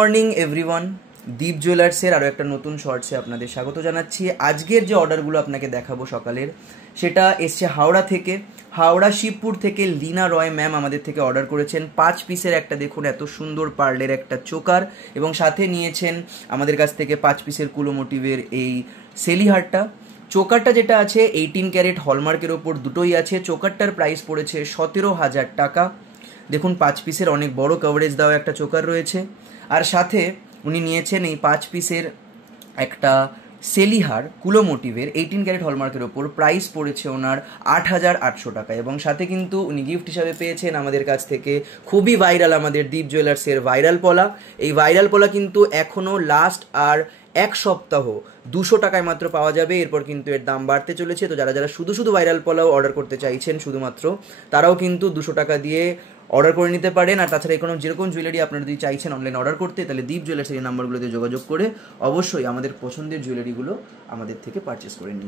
Morning everyone, দীপ জুয়েলার্সের আরও একটা নতুন শর্টসে আপনাদের স্বাগত জানাচ্ছি। আজকের যে অর্ডারগুলো আপনাকে দেখাবো সকালের, সেটা এসছে হাওড়া থেকে। হাওড়া শিবপুর থেকে লীনা রয় ম্যাম আমাদের থেকে অর্ডার করেছেন 5 পিসের একটা, দেখুন এত সুন্দর পার্লের একটা চোকার, এবং সাথে নিয়েছেন আমাদের কাছ থেকে 5 পিসের কুলো মোটিভের এই সেলিহারটা। চোকারটা যেটা আছে 18 ক্যারেট হলমার্কের ওপর দুটোই আছে। চোকারটার প্রাইস পড়েছে 17,000 টাকা। দেখুন 5 পিসের অনেক বড় কভারেজ দেওয়া একটা চোকার রয়েছে। আর সাথে উনি নিয়েছেন এই 5 পিসের একটা সেলিহার কুলো মোটিভের 18 ক্যারেট হলমার্কের ওপর, প্রাইস পড়েছে ওনার 8,800 টাকা। এবং সাথে কিন্তু উনি গিফট হিসাবে পেয়েছেন আমাদের কাছ থেকে খুবই ভাইরাল আমাদের দীপ জুয়েলার্সের ভাইরাল পলা। এই ভাইরাল পলা কিন্তু এখনও লাস্ট আর এক সপ্তাহ 200 টাকায় মাত্র পাওয়া যাবে, এরপর কিন্তু এর দাম বাড়তে চলেছে। তো যারা যারা শুধু শুধু ভাইরাল পলাও অর্ডার করতে চাইছেন শুধুমাত্র, তারাও কিন্তু 200 টাকা দিয়ে অর্ডার করে নিতে পারেন। আর তাছাড়া কোনো যেরকম জুয়েলারি আপনারা যদি চাইছেন অনলাইন অর্ডার করতে, তাহলে দীপ জুয়েলার্সের এই নাম্বারগুলোতে যোগাযোগ করে অবশ্যই আমাদের পছন্দের জুয়েলারিগুলো আমাদের থেকে পারচেস করে নিন।